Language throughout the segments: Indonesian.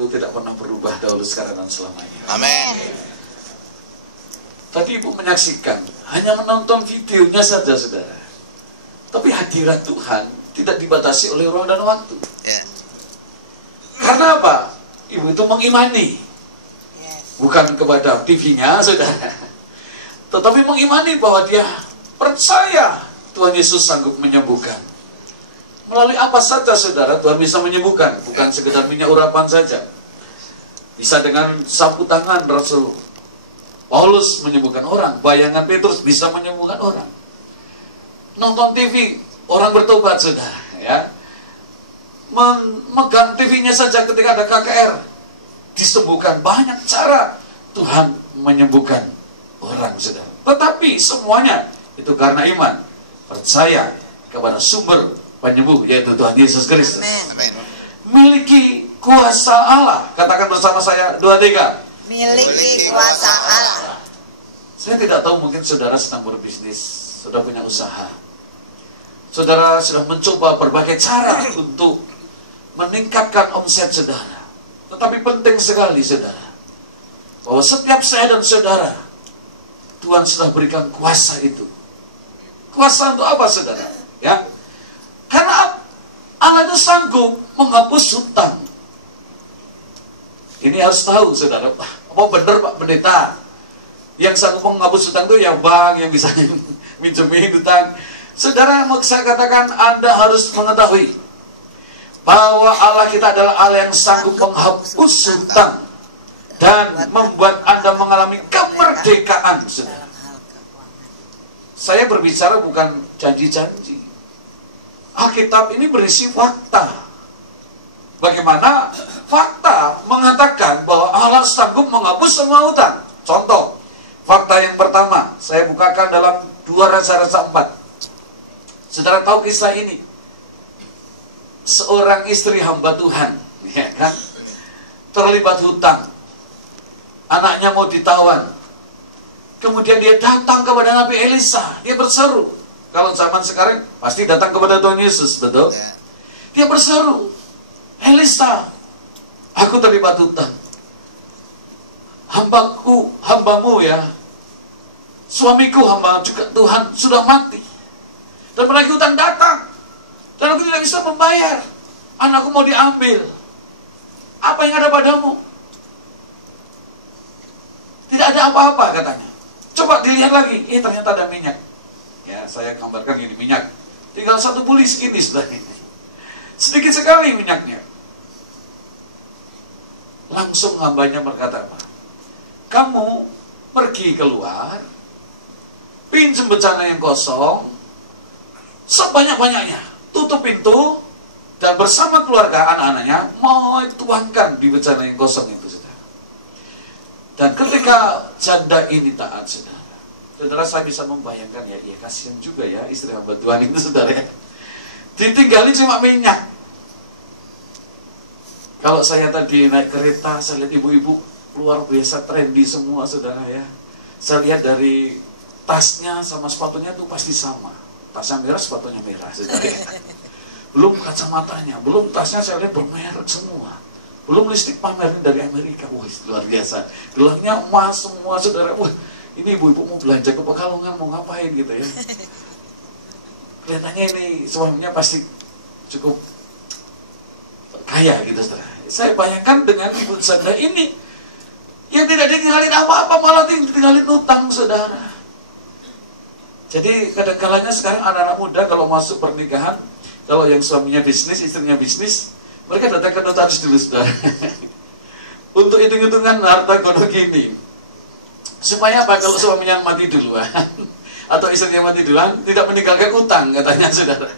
itu tidak pernah berubah dahulu, sekarang, dan selamanya. Amin. Tadi ibu menyaksikan, hanya menonton videonya saja, saudara. Tapi hadirat Tuhan tidak dibatasi oleh ruang dan waktu. Karena apa? Ibu itu mengimani. Bukan kepada TV-nya, saudara. Tetapi mengimani bahwa dia percaya Tuhan Yesus sanggup menyembuhkan. Melalui apa saja, saudara, Tuhan bisa menyembuhkan. Bukan sekedar minyak urapan saja. Bisa dengan sapu tangan Rasul Paulus menyembuhkan orang. Bayangan Petrus bisa menyembuhkan orang. Nonton TV, orang bertobat, saudara. Ya. Memegang TV-nya saja ketika ada KKR, disembuhkan. Banyak cara Tuhan menyembuhkan orang, saudara. Tetapi semuanya itu karena iman, percaya kepada sumber penyembuh, yaitu Tuhan Yesus Kristus. Amin. Miliki kuasa Allah. Katakan bersama saya, 2, 3. Miliki kuasa Allah. Saya tidak tahu, mungkin saudara sedang berbisnis, sudah punya usaha. Saudara sudah mencoba berbagai cara untuk meningkatkan omset saudara. Tetapi penting sekali, saudara, bahwa setiap saya dan saudara, Tuhan sudah berikan kuasa itu. Kuasa untuk apa, saudara? Ya, karena Allah itu sanggup menghapus hutang. Ini harus tahu, saudara. Apa benar, Pak Pendeta? Yang sanggup menghapus hutang itu ya bank yang bisa minjemin hutang. Saudara, mau saya katakan, Anda harus mengetahui bahwa Allah kita adalah Allah yang sanggup menghapus hutang dan membuat Anda mengalami kemerdekaan, saudara. Saya berbicara bukan janji-janji. Alkitab ini berisi fakta. Bagaimana fakta mengatakan bahwa Allah sanggup menghapus semua hutang. Contoh, fakta yang pertama, saya bukakan dalam 2 Raja-Raja 4. Saudara tahu kisah ini? Seorang istri hamba Tuhan, ya kan, terlibat hutang. Anaknya mau ditawan. Kemudian dia datang kepada Nabi Elisa. Dia berseru. Kalau zaman sekarang pasti datang kepada Tuhan Yesus, betul? Dia berseru, Elisa, aku terlibat hutang. Hambamu ya, suamiku hamba juga Tuhan sudah mati. Dan penagih hutang datang. Dan aku tidak bisa membayar. Anakku mau diambil. Apa yang ada padamu? Tidak ada apa-apa, katanya. Coba dilihat lagi. Ternyata ada minyak. Ya, saya gambarkan ini minyak. Tinggal 1 buli segini sudah ini. Sedikit sekali minyaknya. Langsung hambanya berkata, kamu pergi keluar, pinjam bencana yang kosong, sebanyak-banyaknya, tutup pintu, dan bersama keluarga anak-anaknya mau tuangkan di bencana yang kosong itu, saudara. Dan ketika janda ini taat, saudara, saya bisa membayangkan ya kasihan juga ya istri hamba Tuhan itu, saudara. Ditinggalin cuma minyak. Kalau saya tadi naik kereta, saya lihat ibu-ibu luar biasa trendy semua, saudara ya. Saya lihat dari tasnya sama sepatunya tuh pasti sama. Tasnya merah, sepatunya merah, saudara. Belum kacamatanya, belum tasnya saya lihat bermerek semua. Belum listrik pamerin dari Amerika, wah luar biasa. Gelangnya emas semua, saudara. Wah, ini ibu-ibu mau belanja ke Pekalongan, mau ngapain gitu ya. Kelihatannya ini suaminya pasti cukup kaya gitu, saudara. Saya bayangkan dengan ibu janda ini yang tidak ditinggalin apa-apa, malah ditinggalin utang, saudara. Jadi kadang-kadangnya sekarang anak-anak muda kalau masuk pernikahan, kalau yang suaminya bisnis, istrinya bisnis, mereka datang ke notaris dulu, saudara. Untuk hitung-hitungan harta gono gini. Supaya apa? Kalau suaminya mati duluan atau istrinya mati duluan, tidak meninggalkan utang, katanya, saudara.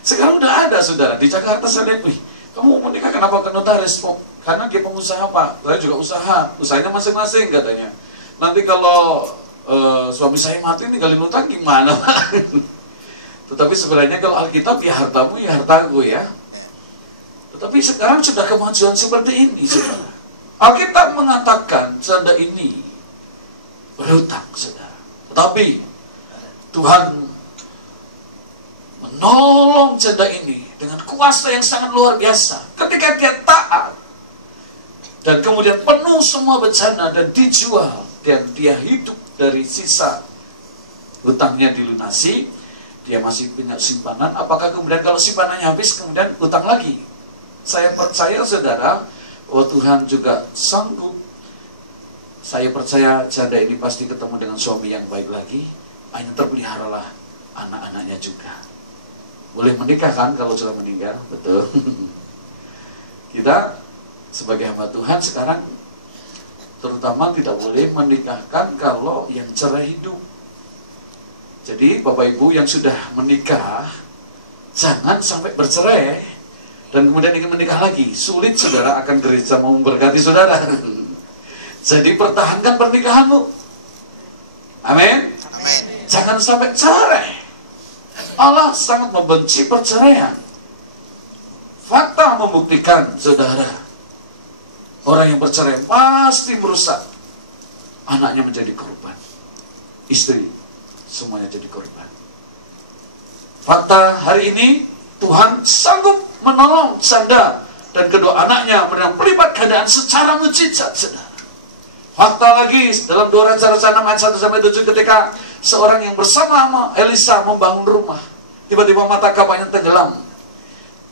Sekarang udah ada, saudara. Di Jakarta saya lihat, kamu mau nikah kenapa ke notaris? Karena dia pengusaha, Pak. Saya juga usaha. Usahanya masing-masing, katanya. Nanti kalau suami saya mati ninggalin utang gimana, Pak? Tetapi sebenarnya kalau Alkitab, ya hartamu ya hartaku ya. Tetapi sekarang sudah kemajuan seperti ini, saudara. Alkitab mengatakan janda ini berhutang, saudara. Tetapi Tuhan menolong janda ini dengan kuasa yang sangat luar biasa. Ketika dia taat, dan kemudian penuh semua bencana dan dijual, dan dia hidup dari sisa hutangnya dilunasi, dia masih punya simpanan. Apakah kemudian kalau simpanannya habis kemudian hutang lagi? Saya percaya saudara, oh Tuhan juga sanggup. Saya percaya janda ini pasti ketemu dengan suami yang baik lagi, hanya terpeliharalah anak-anaknya juga. Boleh menikah kan kalau sudah meninggal, betul. Kita sebagai hamba Tuhan sekarang terutama tidak boleh menikahkan kalau yang cerai hidup. Jadi Bapak Ibu yang sudah menikah, jangan sampai bercerai dan kemudian ingin menikah lagi. Sulit saudara akan gereja mau memberkati saudara. Jadi pertahankan pernikahanmu. Amin. Jangan sampai cerai. Allah sangat membenci perceraian. Fakta membuktikan saudara, orang yang bercerai pasti merusak. Anaknya menjadi korban, istri semuanya jadi korban. Fakta hari ini Tuhan sanggup menolong janda dan kedua anaknya menang pelipat gandaan secara mujizat, saudara. Fakta lagi dalam 2 Raja 6 ayat 1-7 ketika seorang yang bersama Elisa membangun rumah, tiba-tiba mata kapaknya tenggelam.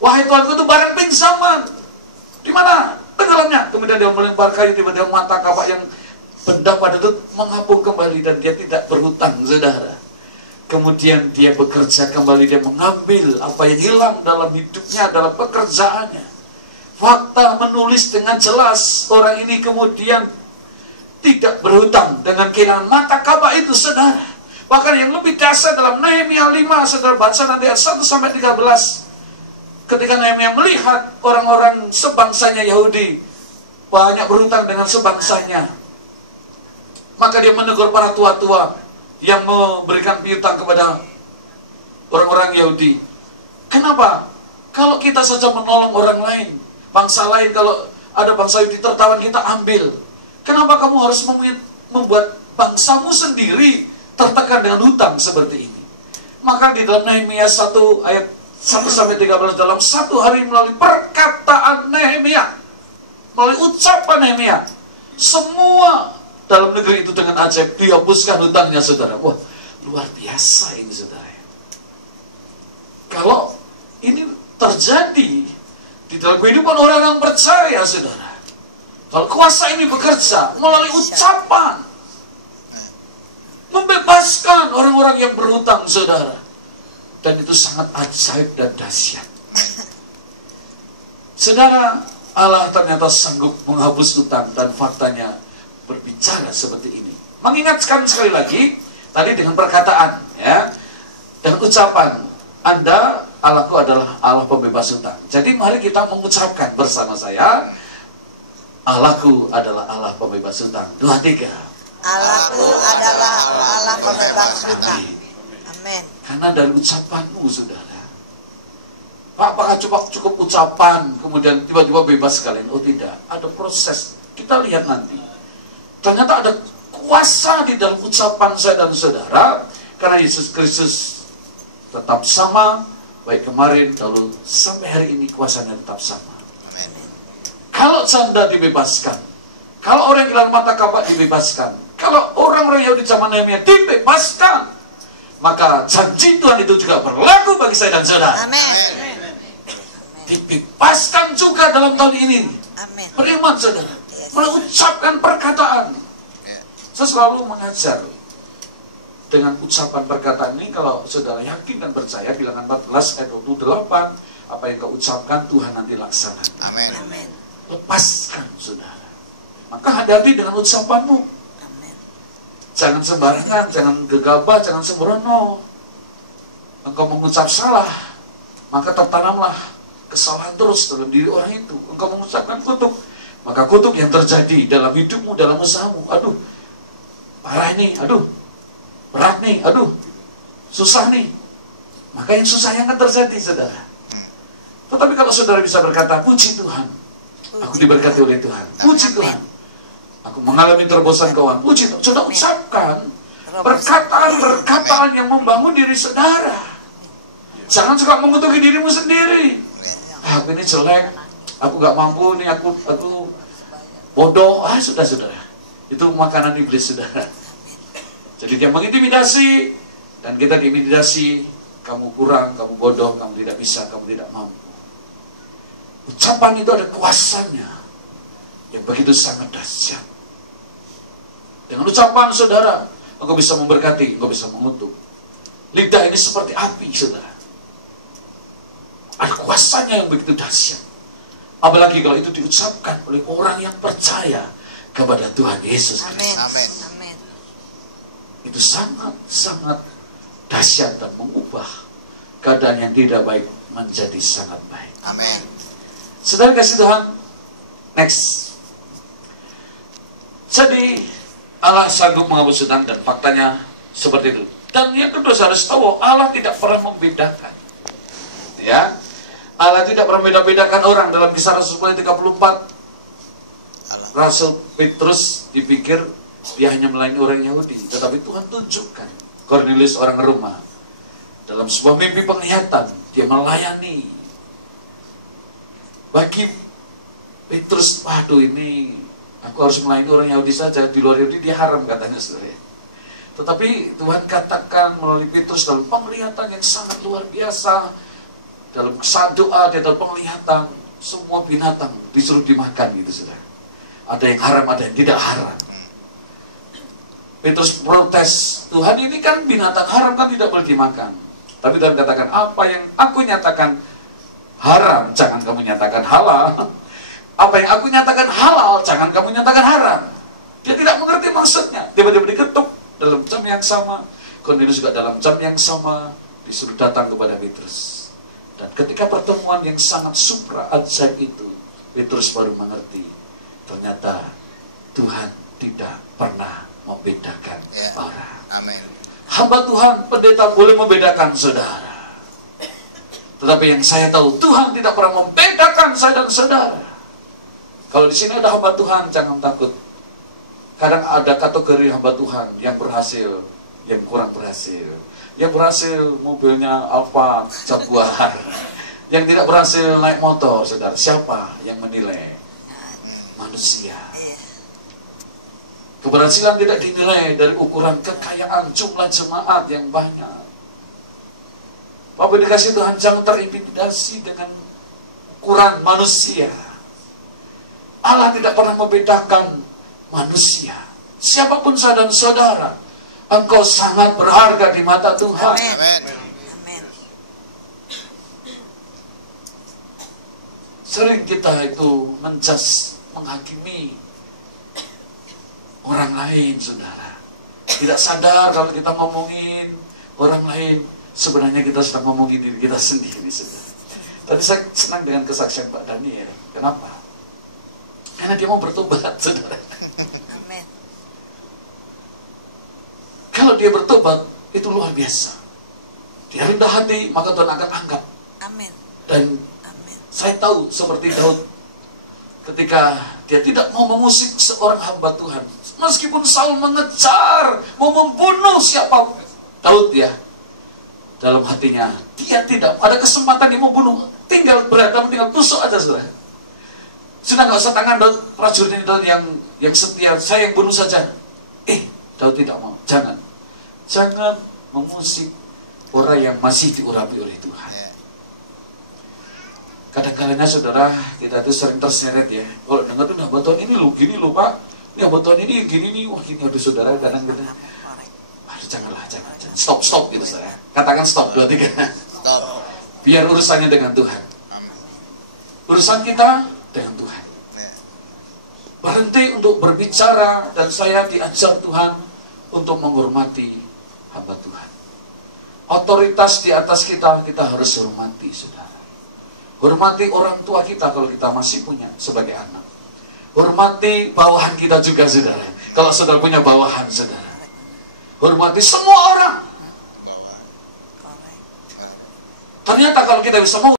Wahai Tuanku, itu barang pinjaman. Di mana tenggelamnya? Kemudian dia melempar kayu, tiba-tiba mata kapak yang benda pada itu mengapung kembali dan dia tidak berhutang, saudara. Kemudian dia bekerja kembali, dia mengambil apa yang hilang dalam hidupnya, dalam pekerjaannya. Fakta menulis dengan jelas, orang ini kemudian tidak berhutang dengan kehilangan mata kapak itu, saudara. Bahkan yang lebih dasar dalam Nehemia 5, saudara baca nanti ayat 1-13. Ketika Nehemia melihat orang-orang sebangsanya Yahudi banyak berhutang dengan sebangsanya, maka dia menegur para tua-tua yang memberikan piutang kepada orang-orang Yahudi. Kenapa? Kalau kita saja menolong orang lain, bangsa lain, kalau ada bangsa Yahudi tertawan kita ambil. Kenapa kamu harus membuat bangsamu sendiri tertekan dengan hutang seperti ini? Maka di dalam Nehemia 1 ayat 1-13, dalam satu hari melalui perkataan Nehemia, melalui ucapan Nehemia, semua dalam negeri itu dengan ajaib dihapuskan hutangnya, saudara. Wah, luar biasa ini, saudara. Kalau ini terjadi di dalam kehidupan orang yang percaya, saudara, kalau kuasa ini bekerja melalui ucapan, membebaskan orang-orang yang berhutang, saudara, dan itu sangat ajaib dan dahsyat. Saudara, Allah ternyata sanggup menghapus hutang dan faktanya berbicara seperti ini. Mengingatkan sekali lagi tadi dengan perkataan, ya, dan ucapan, Anda, Allahku adalah Allah pembebas hutang. Jadi mari kita mengucapkan bersama saya, Allahku adalah Allah pembebas hutang. 2, 3. Allahku adalah Allah pembebas hutang. Amin. Karena dari ucapanmu, saudara. Pak, apakah cukup ucapan kemudian tiba-tiba bebas sekalian? Oh tidak, ada proses. Kita lihat nanti. Ternyata ada kuasa di dalam ucapan saya dan saudara, karena Yesus Kristus tetap sama, baik kemarin, lalu sampai hari ini kuasanya tetap sama. Amin. Kalau janda dibebaskan, kalau orang kehilangan mata kapak dibebaskan, kalau orang-orang Yahudi zaman Nehemia dibebaskan, maka janji Tuhan itu juga berlaku bagi saya dan saudara. Amin. Dibebaskan juga dalam tahun ini. Amin. Beriman, saudara, mengucapkan perkataan. Saya selalu mengajar dengan ucapan perkataan ini. Kalau saudara yakin dan percaya, Bilangan 14 ayat 28, apa yang kau ucapkan Tuhan nanti laksanakan. Amin. Lepaskan, saudara. Maka hadapi dengan ucapanmu. Amin. Jangan sembarangan, jangan gegabah, jangan sembrono. Engkau mengucap salah, maka tertanamlah kesalahan terus dalam diri orang itu. Engkau mengucapkan kutuk, maka kutuk yang terjadi dalam hidupmu, dalam usahamu, aduh, parah nih, aduh, berat nih, aduh, susah nih. Maka yang susah yang akan terjadi, saudara. Tetapi kalau saudara bisa berkata, puji Tuhan, aku diberkati oleh Tuhan. Puji Tuhan, aku mengalami terobosan keuangan. Puji Tuhan. Sudah ucapkan perkataan-perkataan yang membangun diri saudara. Jangan suka mengutuki dirimu sendiri. Aku ini jelek, aku gak mampu nih, aku bodoh, sudah saudara. Itu makanan iblis, saudara. Jadi dia mengintimidasi, dan kita diintimidasi, kamu kurang, kamu bodoh, kamu tidak bisa, kamu tidak mampu. Ucapan itu ada kuasanya yang begitu sangat dahsyat. Dengan ucapan saudara, engkau bisa memberkati, engkau bisa mengutuk. Lidah ini seperti api, saudara. Ada kuasanya yang begitu dahsyat. Apalagi kalau itu diucapkan oleh orang yang percaya kepada Tuhan Yesus Kristus. Amin. Itu sangat-sangat dahsyat dan mengubah keadaan yang tidak baik menjadi sangat baik. Amin. Saudara kasih Tuhan, next. Jadi Allah sanggup menghapus hutang, dan faktanya seperti itu. Dan yang kedua harus tahu, Allah tidak pernah membedakan. Ya, Allah tidak pernah membeda-bedakan orang. Dalam Kisah Rasul 10:34, Rasul Petrus dipikir dia hanya melayani orang Yahudi, tetapi Tuhan tunjukkan Kornelius orang Roma. Dalam sebuah mimpi penglihatan, dia melayani. Bagi Petrus, waduh ini aku harus melayani orang Yahudi saja, di luar Yahudi dia haram katanya, saudara. Tetapi Tuhan katakan melalui Petrus dalam penglihatan yang sangat luar biasa, dalam saat doa dia dalam penglihatan, semua binatang disuruh dimakan gitu, saudara. Ada yang haram, ada yang tidak haram. Petrus protes, Tuhan ini kan binatang haram kan tidak boleh dimakan. Tapi Tuhan katakan, apa yang aku nyatakan haram, jangan kamu nyatakan halal. Apa yang aku nyatakan halal, jangan kamu nyatakan haram. Dia tidak mengerti maksudnya. Tiba-tiba diketuk dalam jam yang sama. Kornelius juga dalam jam yang sama disuruh datang kepada Petrus. Dan ketika pertemuan yang sangat supra ajaib itu, Petrus baru mengerti, ternyata Tuhan tidak pernah membedakan orang. Amin. Hamba Tuhan, pendeta boleh membedakan saudara. Tetapi yang saya tahu, Tuhan tidak pernah membedakan saya dan saudara. Kalau di sini ada hamba Tuhan, jangan takut. Kadang ada kategori hamba Tuhan yang berhasil, yang kurang berhasil. Yang berhasil mobilnya Alfa Jaguar. Yang tidak berhasil naik motor, saudara. Siapa yang menilai? Manusia. Keberhasilan tidak dinilai dari ukuran kekayaan, jumlah jemaat yang banyak. Bapak dikasih Tuhan, jangan terintimidasi dengan ukuran manusia. Allah tidak pernah membedakan manusia. Siapapun saya dan saudara, engkau sangat berharga di mata Tuhan. Amin. Sering kita itu menghakimi orang lain, saudara. Tidak sadar kalau kita ngomongin orang lain, sebenarnya kita sedang ngomongin diri kita sendiri, saudara. Tadi saya senang dengan kesaksian Pak Daniel. Kenapa? Karena dia mau bertobat, saudara. Amin. Kalau dia bertobat, itu luar biasa. Dia rendah hati, maka Tuhan akan angkat. Amin. Dan Amin. saya tahu seperti Daud, ketika dia tidak mau mengusik seorang hamba Tuhan, meskipun Saul mengejar, mau membunuh siapa Daud, ya, dalam hatinya dia tidak ada kesempatan dia mau bunuh, tinggal berantem, tinggal tusuk aja, saudara. Sudah nggak usah tangan Daud, prajurit Daud yang setia, saya yang bunuh saja. Daud tidak mau, jangan mengusik orang yang masih diurapi oleh Tuhan. Kadang-kadangnya saudara, kita itu sering terseret, ya. Kalau dengar tuh, hamba Tuhan ini lo gini lo Pak, ini hamba Tuhan ini gini nih, wah gini, aduh saudara, kadang kita, aduh jangan, stop gitu saudara. Katakan stop, 2, 3. Biar urusannya dengan Tuhan. Urusan kita dengan Tuhan. Berhenti untuk berbicara, dan saya diajar Tuhan untuk menghormati hamba Tuhan. Otoritas di atas kita harus hormati, saudara. Hormati orang tua kita kalau kita masih punya sebagai anak. Hormati bawahan kita juga, saudara. Kalau saudara punya bawahan, saudara. Hormati semua orang. Ternyata kalau kita bisa